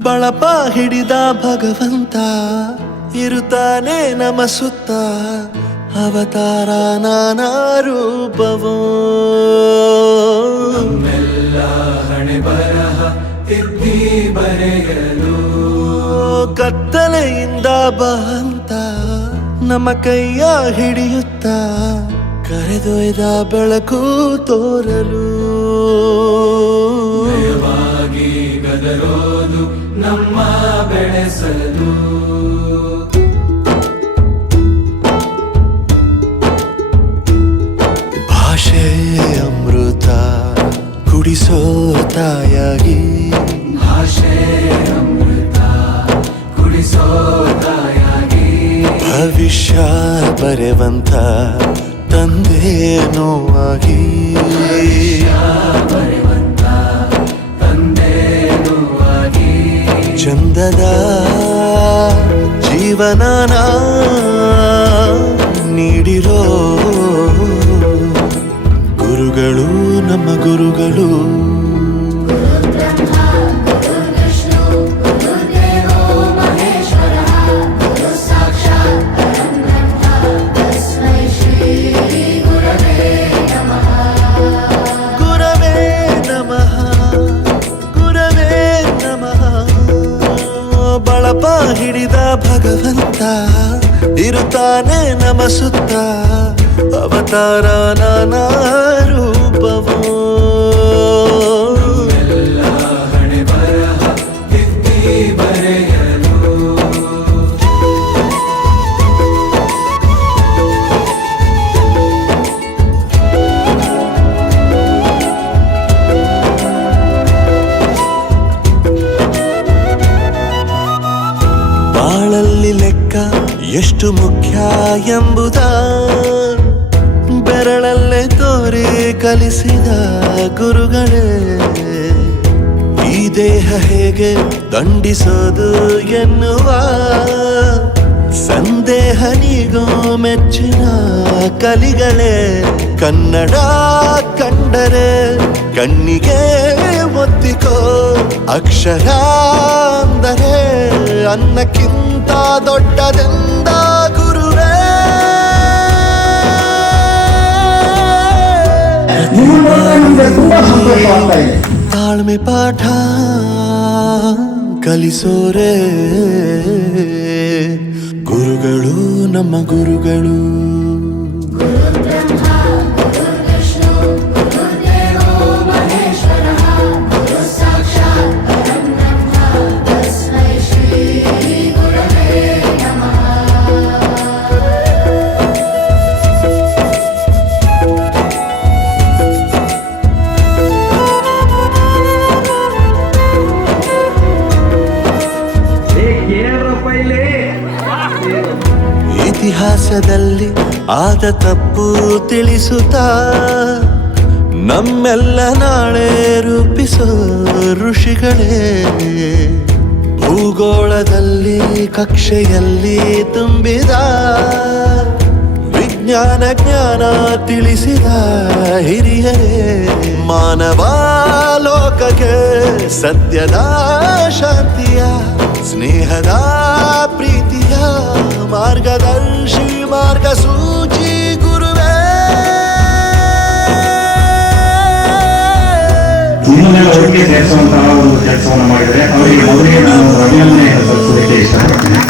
ಬಳಪ ಹಿಡಿದ ಭಗವಂತ ಇರುತ್ತಾನೆ ನಮ ಸುತ್ತ ಅವತಾರ ನಾನಾ ರೂಪವೋ ನಮ್ಮೆಲ್ಲ ಹಣೆ ಬರಹ ತಿದ್ದಿ ಬರೆಯಲು ಕತ್ತಲೆಯಿಂದ ಬಂತ ನಮ್ಮ ಕೈಯ ಹಿಡಿಯುತ್ತ ಕರೆದೊಯ್ದ ಬೆಳಕು ತೋರಲು ಭಯವಾಗಿ ಗದರೋದು ನಮ್ಮ ಬೆಳೆಸಲು ಭಾಷೆ ಅಮೃತ ಕುಡಿಸೋ ತಾಯಾಗಿ ಭಾಷೆ ಅಮೃತ ಕುಡಿಸೋ ತಾಯಾಗಿ ಭವಿಷ್ಯ ಬರೆವಂತ ತಂದೇನೋ ಆಗಿ ಬರೆವಂತ ತಂದೇನೂ ಆಗಿ ಚಂದದ ಜೀವನನ ನೀಡಿರೋ ಗುರುಗಳು ನಮ್ಮ ಗುರುಗಳು ಗುರವೇ ನಮಃ ಗುರವೇ ನಮಃ ಬಳಪ ಹಿಡಿದ ಭಗವಂತ ಇರುತ್ತಾನೆ ನಮ ಸುತ್ತ ಅವತಾರ ನಾನಾ ರೂಪವೋ ಎಲ್ಲ ಹಣೆ ಬರಹ ತಿದ್ದಿ ಬರೆಯಲು ಬಾಳಲ್ಲಿ ಲೆಕ್ಕ ಎಷ್ಟು ಮುಖ್ಯ ಎಂಬುದ ಬೆರಳಲ್ಲೇ ತೋರಿ ಕಲಿಸಿದ ಗುರುಗಳೇ ಈ ದೇಹ ಹೇಗೆ ದಂಡಿಸೋದು ಎನ್ನುವ ಸಂದೇಹ ನೀಗೋ ಮೆಚ್ಚಿನ ಕಲಿಗಳೇ ಕನ್ನಡ ಕಂಡರೆ ಕಣ್ಣಿಗೆ ಒತ್ತಿಕೋ ಅಕ್ಷರ ಅಂದರೆ ಅನ್ನಕ್ಕಿಂತ ದೊಡ್ಡದೆಂದ ಗುರುವೇ ನಮಗೆ ತುಂಬಾ ಸಂತೋಷವಾಗ್ತಾ ಇದೆ. ತಾಳ್ಮೆ ಪಾಠ ಕಲಿಸೋರೆ ಗುರುಗಳು ನಮ್ಮ ಗುರುಗಳು ಇತಿಹಾಸದಲ್ಲಿ ಆದ ತಪ್ಪು ತಿಳಿಸುತ್ತಾ ನಮ್ಮೆಲ್ಲ ನಾಳೆ ರೂಪಿಸೋ ಋಷಿಗಳೇ ಭೂಗೋಳದಲ್ಲಿ ಕಕ್ಷೆಯಲ್ಲಿ ತುಂಬಿದ ವಿಜ್ಞಾನ ಜ್ಞಾನ ತಿಳಿಸಿದ ಹಿರಿಯರೇ ಮಾನವ ಲೋಕಕ್ಕೆ ಸತ್ಯದ ಶಾಂತಿಯ ಸ್ನೇಹದ ಪ್ರೀತಿಯ ಮಾರ್ಗದರ್ಶಿ ಮಾರ್ಗಸೂಚಿ ಗುರುವೇ ನಿಮ್ಮನ್ನೆಲ್ಲ ಒಟ್ಟಿಗೆ ಸೇರಿಸುವಂತಹ ಒಂದು ಕೆಲಸವನ್ನು ಮಾಡಿದರೆ ಅವರಿಗೆ ಮೊದಲಿಗೆ ನಾನು ಅಭಿನಂದನೆ ಸಲ್ಲಿಸಲಿಕ್ಕೆ ಇಷ್ಟಪಡ್ತೇನೆ.